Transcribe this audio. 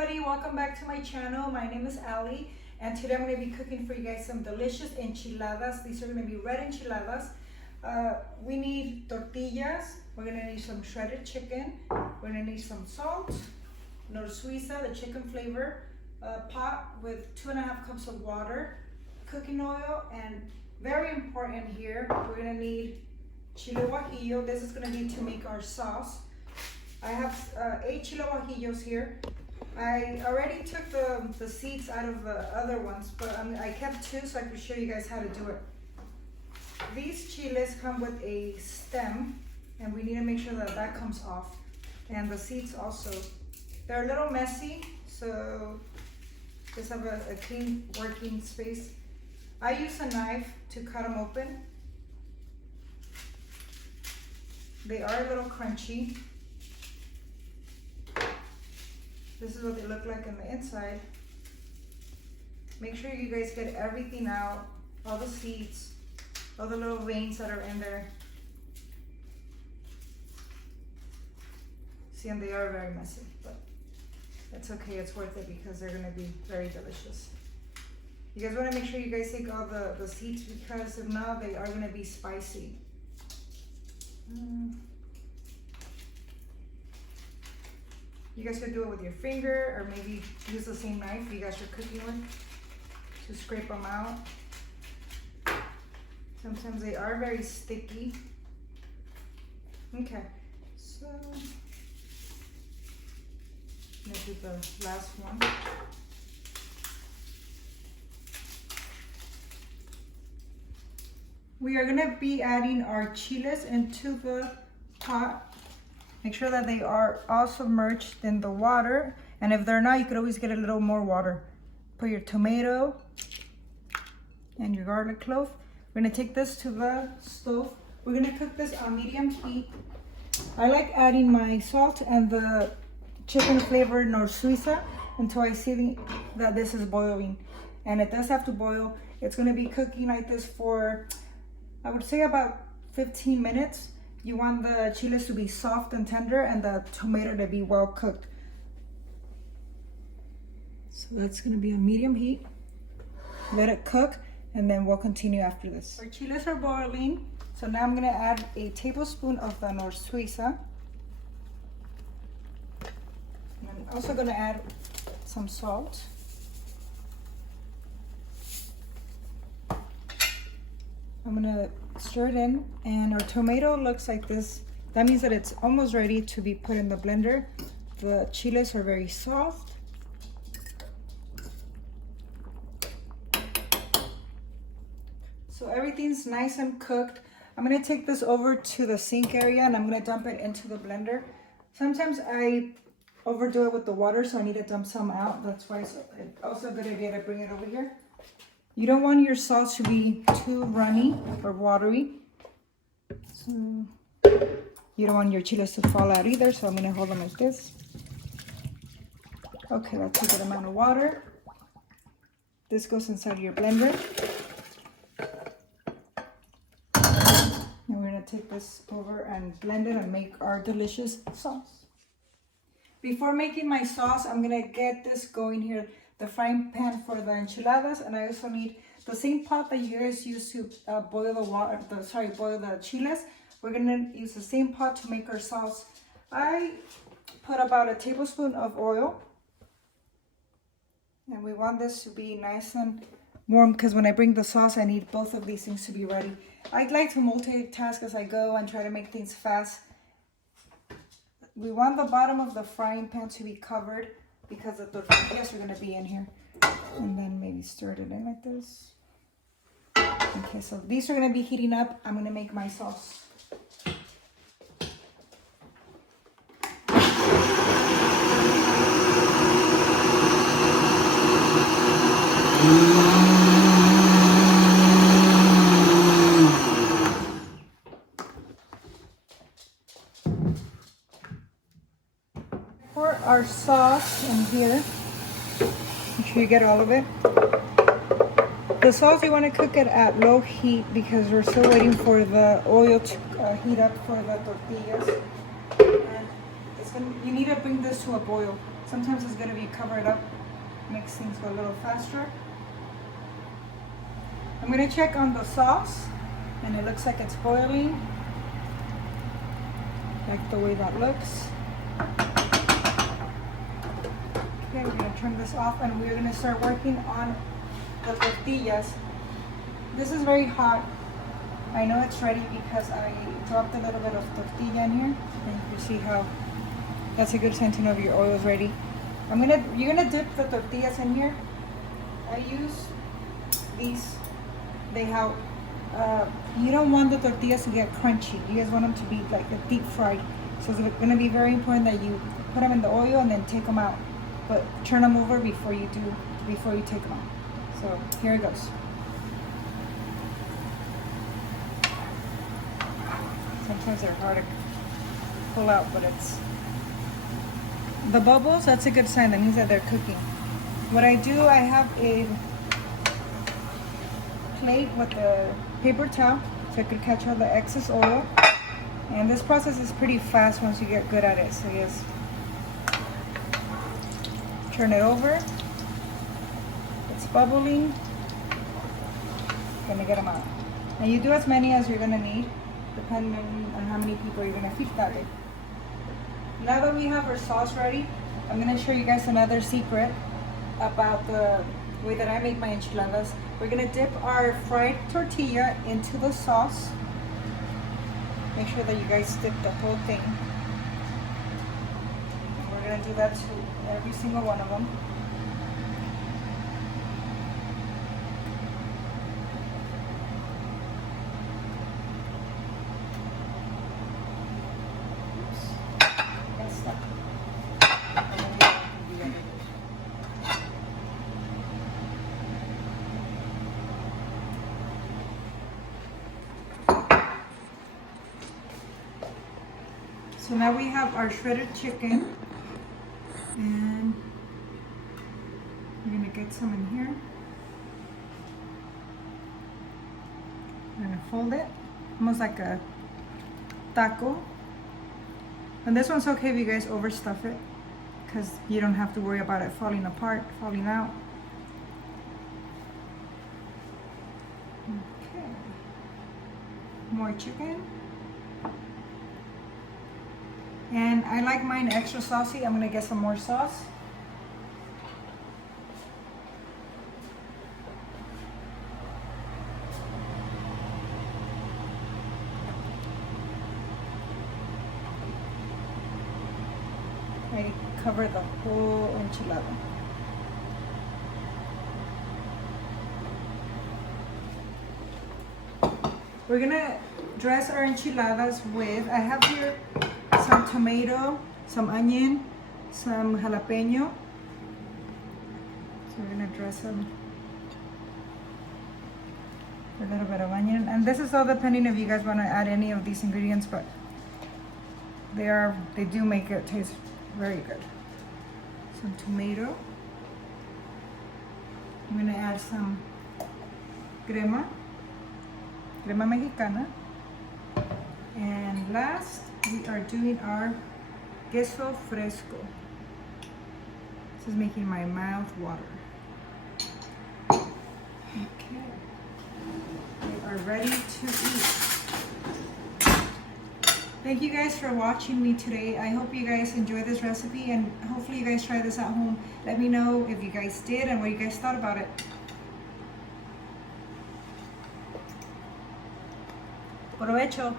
everybody, welcome back to my channel. My name is Ali, and today I'm going to be cooking for you guys some delicious enchiladas. These are going to be red enchiladas. We need tortillas, we're going to need some shredded chicken, we're going to need some salt, knorr Suiza, the chicken flavor, a pot with 2.5 cups of water, cooking oil, and very important here, we're going to need chile guajillo. This is going to be to make our sauce. I have 8 chile guajillos here. I already took the seeds out of the other ones, but I kept 2 so I could show you guys how to do it. These chiles come with a stem, and we need to make sure that that comes off. And the seeds also. They're a little messy, so just have a clean working space. I use a knife to cut them open. They are a little crunchy. This is what they look like on the inside. Make sure you guys get everything out, all the seeds, all the little veins that are in there. See, and they are very messy, but that's okay, it's worth it because they're gonna be very delicious. You guys wanna make sure you guys take all the seeds because if not, they are gonna be spicy. You guys could do it with your finger or maybe use the same knife you guys are cooking with to scrape them out. Sometimes they are very sticky. Okay, so I'm gonna do the last one. We are gonna be adding our chiles into the pot. Make sure that they are all submerged in the water, and if they're not, you could always get a little more water. Put your tomato and your garlic clove. We're gonna take this to the stove. We're gonna cook this on medium heat. I like adding my salt and the chicken flavor knorr Suiza until I see that this is boiling. And it does have to boil. It's gonna be cooking like this for, I would say, about 15 minutes. You want the chiles to be soft and tender and the tomato to be well cooked. So that's gonna be on medium heat. Let it cook and then we'll continue after this. Our chiles are boiling. So now I'm gonna add a tablespoon of the knorr Suiza. I'm also gonna add some salt. I'm gonna stir it in, and our tomato looks like this. That means that it's almost ready to be put in the blender. The chiles are very soft. So everything's nice and cooked. I'm gonna take this over to the sink area and I'm gonna dump it into the blender. Sometimes I overdo it with the water, so I need to dump some out. That's why it's also a good idea to bring it over here. You don't want your sauce to be too runny or watery. So you don't want your chiles to fall out either, so I'm gonna hold them like this. Okay, that's a good amount of water. This goes inside your blender. And we're gonna take this over and blend it and make our delicious sauce. Before making my sauce, I'm gonna get this going here. The frying pan for the enchiladas, and I also need the same pot that you guys use to boil the chiles. We're gonna use the same pot to make our sauce. I put about a tablespoon of oil, and we want this to be nice and warm because when I bring the sauce, I need both of these things to be ready. I'd like to multitask as I go and try to make things fast. We want the bottom of the frying pan to be covered because the tortillas are going to be in here. And then maybe stir it in like this. Okay, so these are going to be heating up. I'm going to make my sauce. Pour our sauce in here. Make sure you get all of it. The sauce, you want to cook it at low heat because we're still waiting for the oil to heat up for the tortillas. And you need to bring this to a boil. Sometimes it's good if you cover it up, makes things go a little faster. I'm gonna check on the sauce, and it looks like it's boiling. Like the way that looks. Okay, we're gonna turn this off and we're gonna start working on the tortillas. This is very hot. I know it's ready because I dropped a little bit of tortilla in here. And you can see how that's a good sign to know if your oil is ready. You're gonna dip the tortillas in here. I use these. They have, you don't want the tortillas to get crunchy. You guys want them to be like a deep fried. So it's gonna be very important that you put them in the oil and then take them out. But turn them over before you take them out. So here it goes. Sometimes they're hard to pull out, but it's the bubbles. That's a good sign. That means that they're cooking. What I do, I have a plate with a paper towel so I could catch all the excess oil. And this process is pretty fast once you get good at it. So yes, turn it over. It's bubbling. Gonna get them out. And you do as many as you're gonna need, depending on how many people you're gonna feed that day. Now that we have our sauce ready, I'm gonna show you guys another secret about the way that I make my enchiladas. We're gonna dip our fried tortilla into the sauce. Make sure that you guys dip the whole thing. We're gonna do that to every single one of them. So now we have our shredded chicken, and we're gonna get some in here. We're gonna fold it, almost like a taco. And this one's okay if you guys overstuff it, because you don't have to worry about it falling apart, falling out. Okay. More chicken. And I like mine extra saucy. I'm gonna get some more sauce. I cover the whole enchilada. We're gonna dress our enchiladas with, I have here some tomato, some onion, some jalapeno. So we're gonna dress them with a little bit of onion. And this is all depending if you guys wanna add any of these ingredients, but they do make it taste very good. Some tomato. I'm gonna add some crema mexicana. And last, we are doing our queso fresco. This is making my mouth water. Okay. We are ready to eat. Thank you guys for watching me today. I hope you guys enjoyed this recipe, and hopefully you guys try this at home. Let me know if you guys did and what you guys thought about it. Provecho.